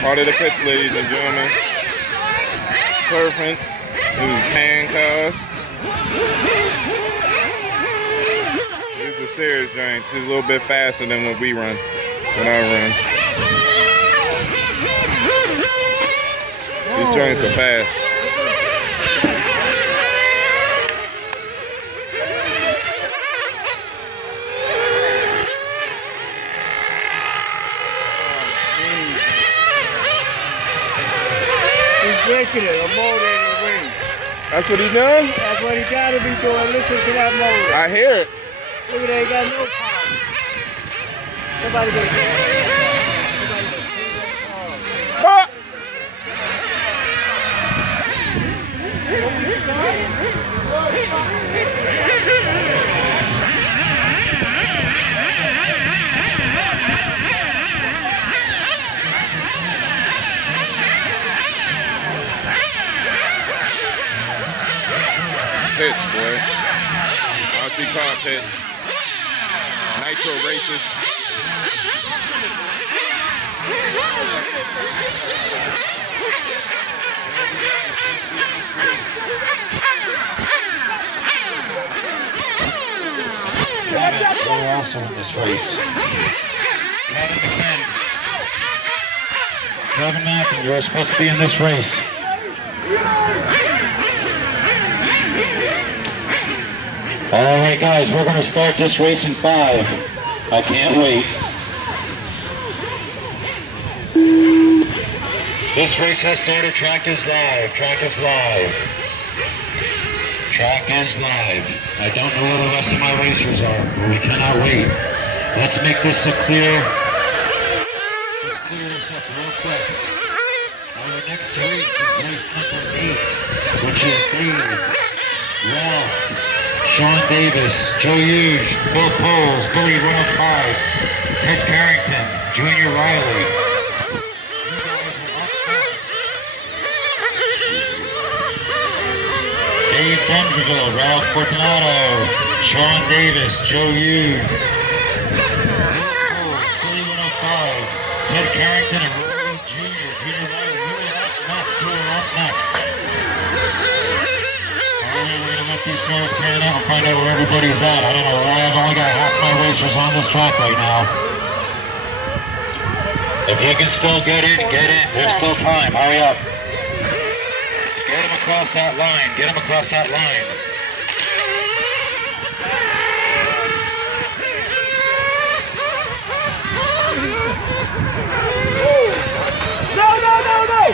Part of the pitch, ladies and gentlemen. Serpent, new handcuffs. This is a serious joint. It's a little bit faster than what we run. What I run. These joints are fast. Drinking it, a motor in the ring. That's what he doing? That's what he gotta be doing. Listen to that motor. I hear it. Look at that, ain't got no power. Somebody get pitch, boy. RC car pitch. Nitro races. They're also in this race. Kevin McIntyre, you're supposed to be in this race. All right, guys, we're going to start this race in 5. I can't wait. This race has started. Track is live. Track is live. Track is live. I don't know where the rest of my racers are, but we cannot wait. Let's make this a clear. Let's clear this up real quick. Our next race is race number 8, which is Dave, Ralph, Sean Davis, Joe Hughes, Bill Poles, Billy 105, Ted Carrington, Junior Riley. Dave Denverville, Ralph Fortunato, Sean Davis, Joe Hughes, Bill Poles, Billy 105, Ted Carrington, and Robert Jr., Junior Riley. Who are up next? These cars pan out and find out where everybody's at. I don't know why I've only got half my racers on this track right now. If you can still get in, get in. There's still time. Hurry up. Get them across that line. Get them across that line. No, no, no, no!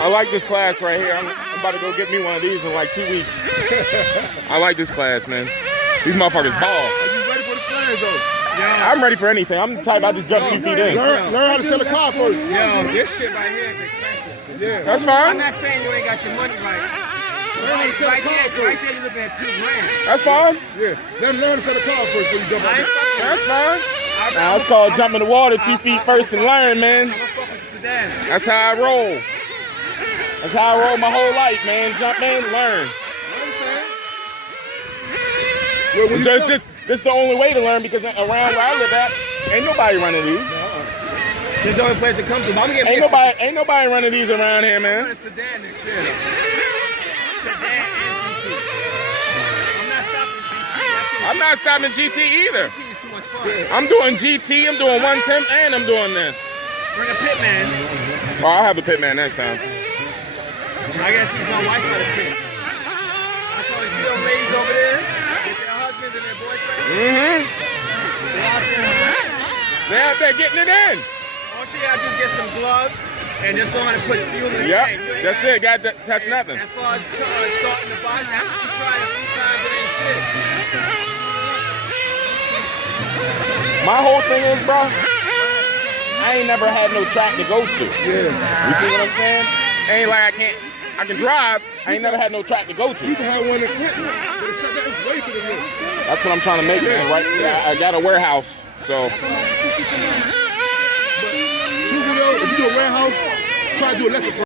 I like this class right here. I'm about to go get me one of these in like 2 weeks. I like this class, man. These motherfuckers ball. Are you ready for the flares, though? I'm ready for anything. I'm the type I just jump 2 feet in. Learn how to sell a car first. Yo, this shit right here is expensive. Yeah. That's fine. I'm not saying you ain't got your money right. Learn how to sell a car first. Right there, you're looking at $2,000. That's fine. Yeah. Let them learn to sell a car first before you jump out. That's fine. Now, it's called jump in the water 2 feet first and learn, man. That's how I roll. That's how I roll my whole life, man. Jump in, learn. This is the only way to learn because around where I live at, ain't nobody running these. This is the only place to come to. Ain't nobody running these around here, man. Sedan and shit. Sedan and GT. I'm not stopping GT either. GT is too much fun. I'm doing GT, I'm doing 110, and I'm doing this. Bring a pitman. Oh, I'll have a pitman next time. I guess she's my wife got a pit. I told you, see those ladies over there? With their husbands and their boyfriends? They're out there getting it in. All she had to do is get some gloves, and just go on and put fuel in the Yep, tank. You ain't that's gotta- it. Got to touch nothing. As far as starting the bike, after you try it a few times, it ain't shit. My whole thing is, bro, I ain't never had no track to go to. Yeah. You see what I'm saying? Ain't like I can drive. I ain't never had no track to go to. You can have one in Clinton, but it's way for the road. That's what I'm trying to make, man. Right? I got a warehouse, so. Truthfully though, if you do a warehouse, try to do electric.